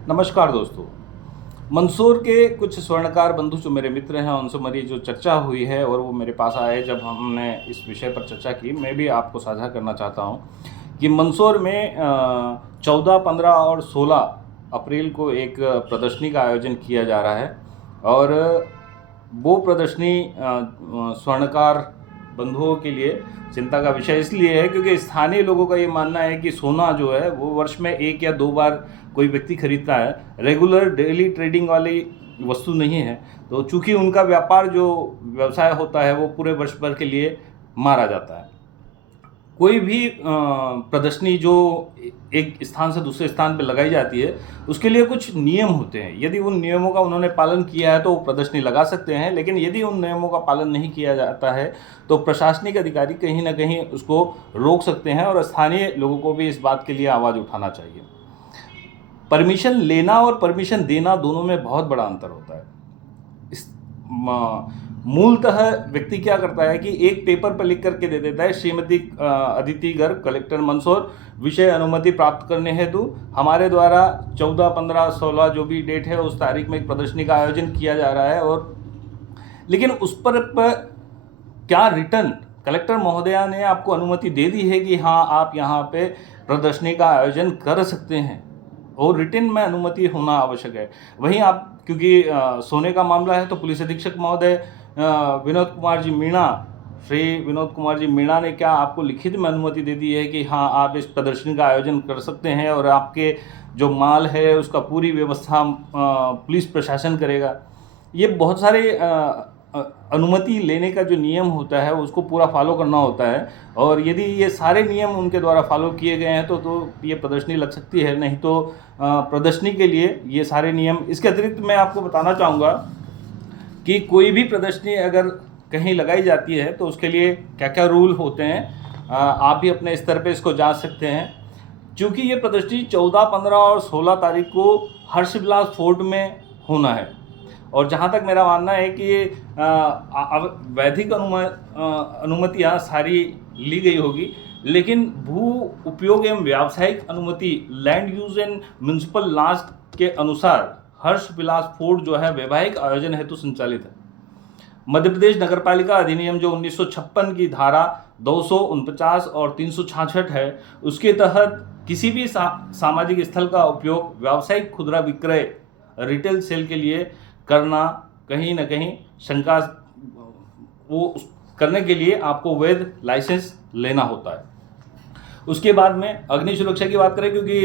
नमस्कार दोस्तों। मंदसौर के कुछ स्वर्णकार बंधु जो मेरे मित्र हैं उनसे मेरी जो चर्चा हुई है और वो मेरे पास आए जब हमने इस विषय पर चर्चा की, मैं भी आपको साझा करना चाहता हूँ कि मंदसौर में 14, 15 और 16 अप्रैल को एक प्रदर्शनी का आयोजन किया जा रहा है। और वो प्रदर्शनी स्वर्णकार बंधुओं के लिए चिंता का विषय इसलिए है क्योंकि स्थानीय लोगों का ये मानना है कि सोना जो है वो वर्ष में 1 या 2 बार कोई व्यक्ति खरीदता है, रेगुलर डेली ट्रेडिंग वाली वस्तु नहीं है। तो चूंकि उनका व्यापार जो व्यवसाय होता है वो पूरे वर्ष भर के लिए मारा जाता है। कोई भी प्रदर्शनी जो एक स्थान से दूसरे स्थान पर लगाई जाती है उसके लिए कुछ नियम होते हैं। यदि उन नियमों का उन्होंने पालन किया है तो वो प्रदर्शनी लगा सकते हैं, लेकिन यदि उन नियमों का पालन नहीं किया जाता है तो प्रशासनिक अधिकारी कहीं ना कहीं उसको रोक सकते हैं और स्थानीय लोगों को भी इस बात के लिए आवाज़ उठाना चाहिए। परमिशन लेना और परमिशन देना दोनों में बहुत बड़ा अंतर होता है। इस मूलतः व्यक्ति क्या करता है कि एक पेपर पर लिख करके दे देता है, श्रीमती अदिति गर्ग, कलेक्टर मंदसौर, विषय अनुमति प्राप्त करने हेतु हमारे द्वारा 14, 15, 16 जो भी डेट है उस तारीख में एक प्रदर्शनी का आयोजन किया जा रहा है। और लेकिन उस पर क्या रिटर्न कलेक्टर महोदया ने आपको अनुमति दे दी है कि हाँ आप यहाँ पे प्रदर्शनी का आयोजन कर सकते हैं, और रिटर्न में अनुमति होना आवश्यक है। वहीं आप क्योंकि सोने का मामला है तो पुलिस अधीक्षक महोदय विनोद कुमार जी मीणा, श्री विनोद कुमार जी मीणा ने क्या आपको लिखित में अनुमति दे दी है कि हाँ आप इस प्रदर्शनी का आयोजन कर सकते हैं और आपके जो माल है उसका पूरी व्यवस्था पुलिस प्रशासन करेगा। ये बहुत सारे अनुमति लेने का जो नियम होता है उसको पूरा फॉलो करना होता है, और यदि ये सारे नियम उनके द्वारा फॉलो किए गए हैं तो ये प्रदर्शनी लग सकती है। नहीं तो प्रदर्शनी के लिए ये सारे नियम। इसके अतिरिक्त मैं आपको बताना चाहूँगा कि कोई भी प्रदर्शनी अगर कहीं लगाई जाती है तो उसके लिए क्या क्या रूल होते हैं, आप भी अपने स्तर पे इसको जांच सकते हैं। क्योंकि ये प्रदर्शनी 14, 15 और 16 तारीख को हर्षविलास फोर्ट में होना है, और जहाँ तक मेरा मानना है कि वैधिक अनुमतियाँ सारी ली गई होगी, लेकिन भू उपयोग एवं व्यावसायिक अनुमति land use and municipal laws के अनुसार हर्षविलास फोर्ट जो है वैवाहिक आयोजन हेतु संचालित है। मध्य प्रदेश नगरपालिका अधिनियम जो 1956 की धारा 249 और 366 है उसके तहत किसी भी सामाजिक स्थल का उपयोग व्यावसायिक खुदरा विक्रय रिटेल सेल के लिए करना कहीं ना कहीं शंका, वो करने के लिए आपको वैध लाइसेंस लेना होता है। उसके बाद में अग्नि सुरक्षा की बात करें, क्योंकि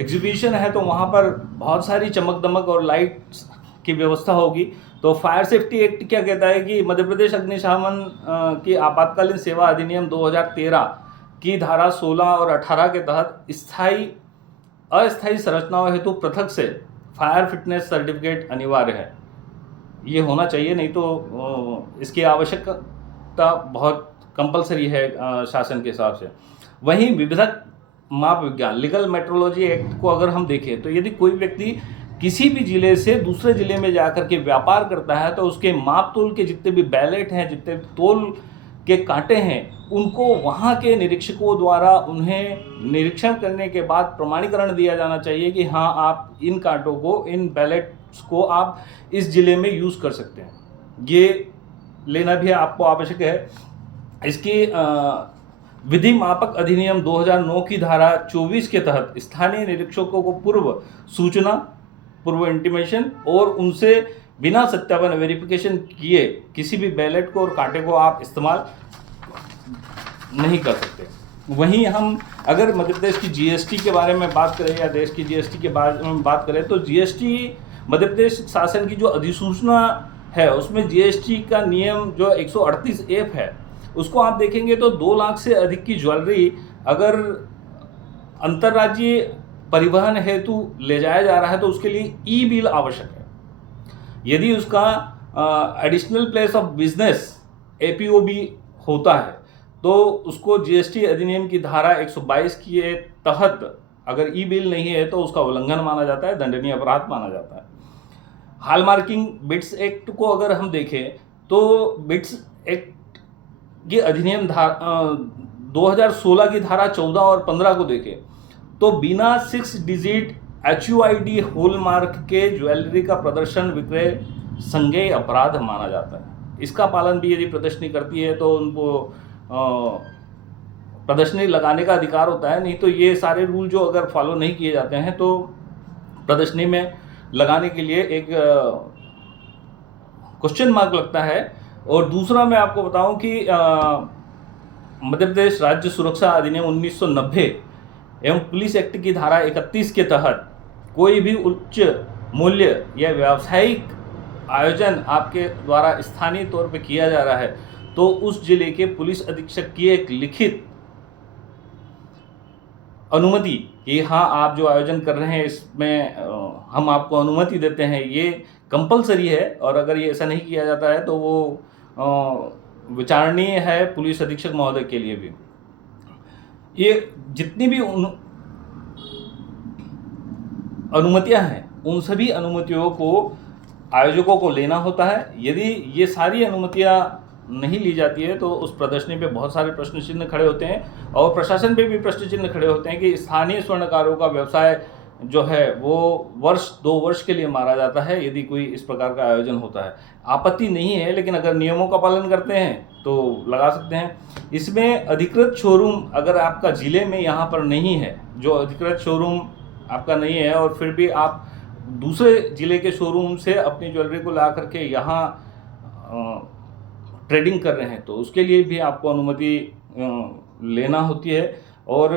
एग्जीबिशन है तो वहाँ पर बहुत सारी चमक दमक और लाइट्स की व्यवस्था होगी। तो फायर सेफ्टी एक्ट क्या कहता है कि मध्य प्रदेश अग्निशमन की आपातकालीन सेवा अधिनियम 2013 की धारा 16 और 18 के तहत अस्थायी संरचनाओं हेतु पृथक से फायर फिटनेस सर्टिफिकेट अनिवार्य है। ये होना चाहिए, नहीं तो इसकी आवश्यकता बहुत कंपलसरी है शासन के हिसाब से। वहीं विविधक माप विज्ञान लीगल मेट्रोलॉजी एक्ट को अगर हम देखें तो यदि कोई व्यक्ति किसी भी जिले से दूसरे जिले में जाकर के व्यापार करता है तो उसके माप तोल के जितने भी बैलेट हैं, जितने तोल के कांटे हैं, उनको वहाँ के निरीक्षकों द्वारा उन्हें निरीक्षण करने के बाद प्रमाणीकरण दिया जाना चाहिए कि हाँ आप इन कांटों को, इन बैलेट्स को आप इस जिले में यूज़ कर सकते हैं। ये लेना भी आपको आवश्यक है। इसकी विधि मापक अधिनियम 2009 की धारा 24 के तहत स्थानीय निरीक्षकों को पूर्व सूचना, पूर्व इंटीमेशन और उनसे बिना सत्यापन वेरिफिकेशन किए किसी भी बैलेट को और कांटे को आप इस्तेमाल नहीं कर सकते। वहीं हम अगर मध्य प्रदेश की जीएसटी के बारे में बात करें या देश की जीएसटी के बारे में बात करें तो जीएसटी मध्य प्रदेश शासन की जो अधिसूचना है उसमें जीएसटी का नियम जो 138F है उसको आप देखेंगे तो 2 लाख से अधिक की ज्वेलरी अगर अंतर्राज्यीय परिवहन हेतु ले जाया जा रहा है तो उसके लिए ई बिल आवश्यक है। यदि उसका additional place of business APOB होता है तो उसको जीएसटी अधिनियम की धारा 122 के तहत अगर ई बिल नहीं है तो उसका उल्लंघन माना जाता है, दंडनीय अपराध माना जाता है। हॉलमार्किंग बिट्स एक्ट को अगर हम देखें तो बिट्स एक्ट की अधिनियम 2016 की धारा 14 और 15 को देखें तो बिना 6 डिजिट HUID हॉलमार्क के ज्वेलरी का प्रदर्शन विक्रय संज्ञेय अपराध माना जाता है। इसका पालन भी यदि प्रदर्शनी करती है तो उनको प्रदर्शनी लगाने का अधिकार होता है। नहीं तो ये सारे रूल जो अगर फॉलो नहीं किए जाते हैं तो प्रदर्शनी में लगाने के लिए एक क्वेश्चन मार्क लगता है। और दूसरा मैं आपको बताऊं कि मध्य प्रदेश राज्य सुरक्षा अधिनियम 1990 एवं पुलिस एक्ट की धारा 31 के तहत कोई भी उच्च मूल्य या व्यावसायिक आयोजन आपके द्वारा स्थानीय तौर पे किया जा रहा है तो उस जिले के पुलिस अधीक्षक की एक लिखित अनुमति कि हाँ आप जो आयोजन कर रहे हैं इसमें हम आपको अनुमति देते हैं, ये कंपलसरी है। और अगर ये ऐसा नहीं किया जाता है तो वो विचारणीय है पुलिस अधीक्षक महोदय के लिए भी। ये जितनी भी अनुमतियां हैं उन सभी अनुमतियों को आयोजकों को लेना होता है। यदि ये सारी अनुमतियां नहीं ली जाती है तो उस प्रदर्शनी पे बहुत सारे प्रश्न चिन्ह खड़े होते हैं और प्रशासन पे भी प्रश्न चिन्ह खड़े होते हैं कि स्थानीय स्वर्णकारों का व्यवसाय जो है वो वर्ष 2 वर्ष के लिए मारा जाता है यदि कोई इस प्रकार का आयोजन होता है। आपत्ति नहीं है, लेकिन अगर नियमों का पालन करते हैं तो लगा सकते हैं। इसमें अधिकृत शोरूम अगर आपका ज़िले में यहाँ पर नहीं है, जो अधिकृत शोरूम आपका नहीं है और फिर भी आप दूसरे ज़िले के शोरूम से अपनी ज्वेलरी को ला करके यहाँ ट्रेडिंग कर रहे हैं तो उसके लिए भी आपको अनुमति लेना होती है। और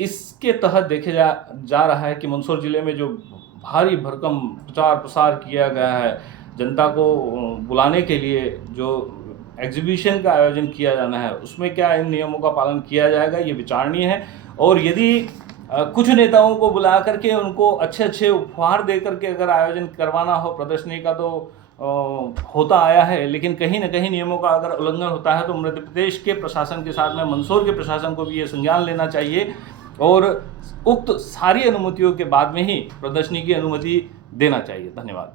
इसके तहत देखे जा रहा है कि मंदसौर ज़िले में जो भारी भरकम प्रचार प्रसार किया गया है, जनता को बुलाने के लिए जो एग्जीबिशन का आयोजन किया जाना है उसमें क्या इन नियमों का पालन किया जाएगा, ये विचारणीय है। और यदि कुछ नेताओं को बुला करके उनको अच्छे अच्छे उपहार दे करके अगर आयोजन करवाना हो प्रदर्शनी का तो होता आया है, लेकिन कहीं ना कहीं नियमों का अगर उल्लंघन होता है तो मध्य प्रदेश के प्रशासन के साथ में मंदसौर के प्रशासन को भी ये संज्ञान लेना चाहिए और उक्त सारी अनुमतियों के बाद में ही प्रदर्शनी की अनुमति देना चाहिए। धन्यवाद।